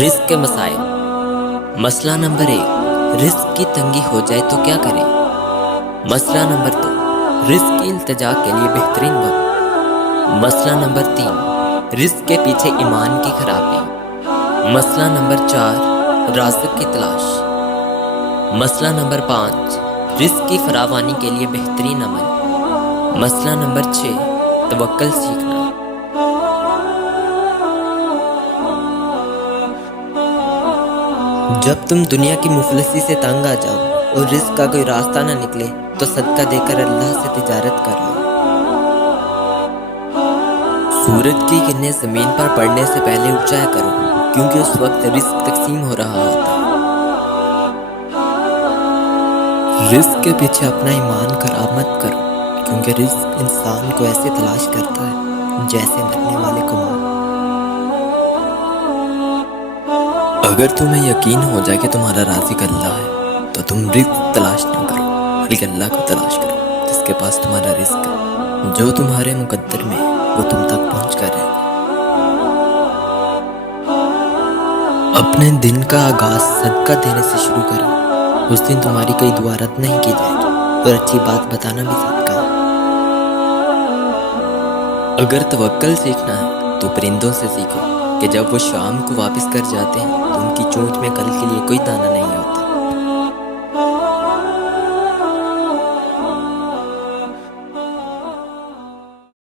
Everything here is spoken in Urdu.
رزق کے مسائل۔ مسئلہ نمبر 1، رزق کی تنگی ہو جائے تو کیا کریں؟ مسئلہ نمبر 2، رزق کی التجا کے لیے بہترین وقت۔ مسئلہ نمبر 3، رزق کے پیچھے ایمان کی خرابی۔ مسئلہ نمبر 4، رازق کی تلاش۔ مسئلہ نمبر 5، رزق کی فراوانی کے لیے بہترین عمل۔ مسئلہ نمبر 6، توکل سیکھنا۔ جب تم دنیا کی مفلسی سے تنگ آ جاؤ اور رزق کا کوئی راستہ نہ نکلے تو صدقہ دے کر اللہ سے تجارت کر لو۔ سورج کی کرنیں زمین پر پڑنے سے پہلے اٹھ جایا کرو، کیونکہ اس وقت رزق تقسیم ہو رہا ہوتا ہے۔ رزق کے پیچھے اپنا ایمان خراب مت کرو، کیونکہ رزق انسان کو ایسے تلاش کرتا ہے جیسے مرنے والے کو موت۔ اگر تمہیں یقین ہو جائے کہ تمہارا رازق اللہ ہے تو تم رزق تلاش نہ کرو، بلکہ اللہ کو تلاش کرو جس کے پاس تمہارا رزق ہے۔ جو تمہارے مقدر میں ہے وہ تم تک پہنچ کر رہے گا۔ اپنے دن کا آغاز صدقہ دینے سے شروع کرو، اس دن تمہاری کوئی دعا رد نہیں کی جائے گی اور اچھی بات بتانا بھی صدقہ ہے۔ اگر توکل سیکھنا ہے تو پرندوں سے سیکھو کہ جب وہ شام کو واپس کر جاتے ہیں تو ان کی چونچ میں کل کے لیے کوئی دانہ نہیں